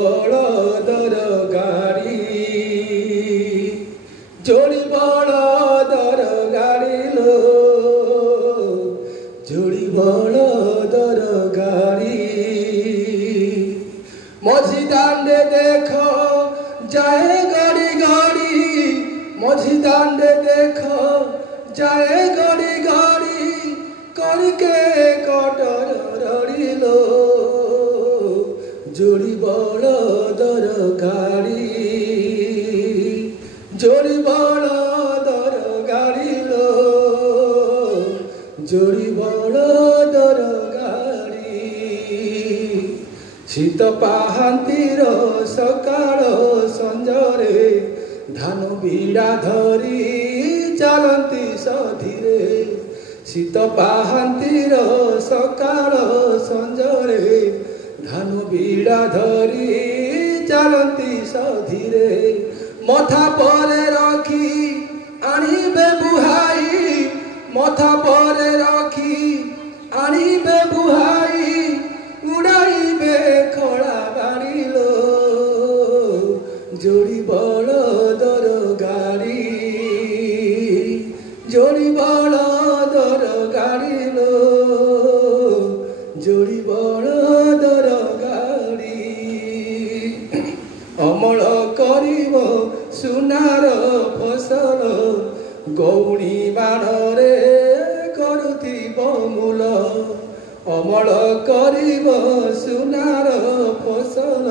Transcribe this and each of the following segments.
বড়দর গাড়ি জোড়ি বড়দর গাড়ি লো জোড়ি বড়দর গাড়ি মঝি দাণ্ডে দেখো যায় গাড়ি গাড়ি মঝি দাণ্ডে দেখো যায় গাড়ি গাড়ি করিকে কটর রড়িল জোড়ি বড়দর গাড়ি জোড়ি বড়দর গাড়ি লো জোড়ি বড়দর গাড়ি শীত পাহান্তির সকাଳ সঞ্জরে ধান বিড়া ধরি চালନ୍ତି সধিরে শীত পাহান্তির সকাଳ সঞ্জরে ধান বিড়া ধরি চালନ୍ତି সধিরে মথা পরে রখি আনিবে বুহাই মথা পরে রখি আনিবে বুহাই উড়াইবে খোলা বাড়িল জোড়ি বড়দর গাড়ি জোড়ি বড়দর গাড়ি লো জোড়ি বড়দর গাড়ি অমল করিব সোনার ফসল গৌণী বাণরে করুথিব মূল অমল করিব সোনার ফসল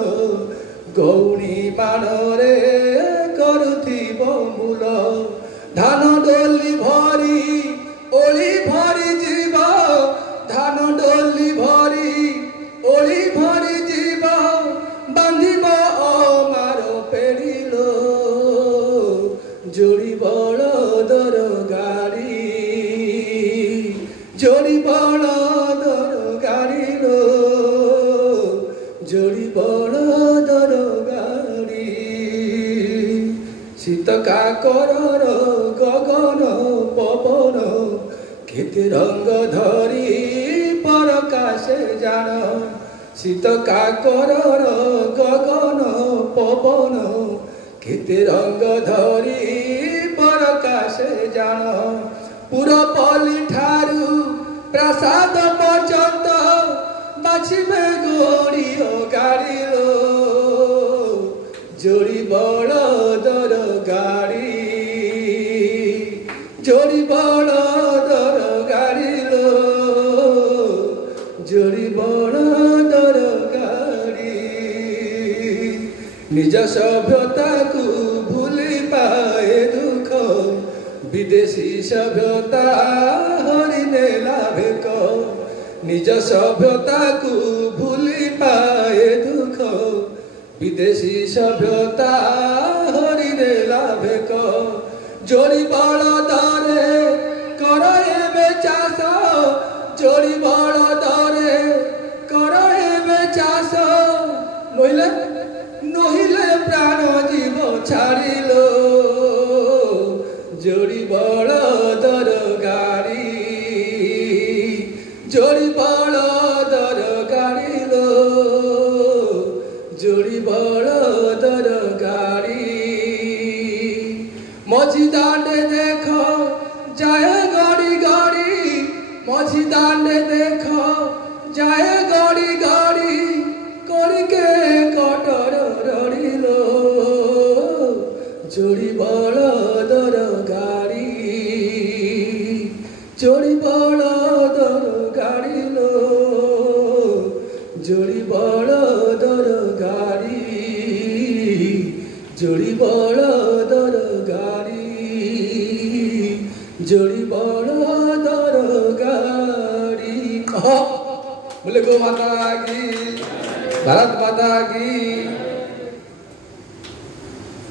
গৌণী বাণরে করুথিব মূল ধান ডলি ভরি ওলি ভরি জীব ধান ডলি ভরি ওলি ভরি জীব বান্ধিব আমার পেড়িল জোড়ি বড়দর গাড়ি জোড়ি বড়দর গাড়ি লো জোড়ি বড়দর গাড়ি শীত কাকরর গগন পবন কেতে রঙ্গ ধরি পরকাশে জান শীত কাকরর গগন পবন কেতে রঙ্গ ধরি পরকাশে জান পুরপল্লী ঠারু প্রাসাদ পর্যন্ত বাছিবে গড়ি ও গাড়ি লো জোড়ি বড়দর গাড়ি জোড়ি বড়দর গাড়ি লো জোড়ি বড়দর গাড়ি নিজ সভ্যতাকু ভুলি পায়ে দুঃখ বিদেশী সভ্যতা হরিনে লাভেক নিজ সভ্যতাকু ভুলি পায়ে দুঃখ বিদেশী সভ্যতা হরিনে লাভেক জোড়ি বড়দরে কর এবে চাষ জোড়ি বড়দরে কর এবে চাষ নইলে নহিলে প্রাণ জীব ছাড়িল জোড়ি বড়দর গাড়ি জোড়ি বড়দর গাড়ি লো জোড়ি বড়দর গাড়ি মঝি দাণ্ডে দেখ যায় গাড়ি গাড়ি মঝি দাণ্ডে দেখ যায় গাড়ি গাড়ি করিকে কটর রড়িল জোড়ি বড়দর গাড়ি জোড়ি বড়দর গাড়ি লো জোড়ি বড়দর গাড়ি জোড়ি বড়দর গাড়ি জোড়ি বড়দর গাড়ি बोले गो माता की भारत माता की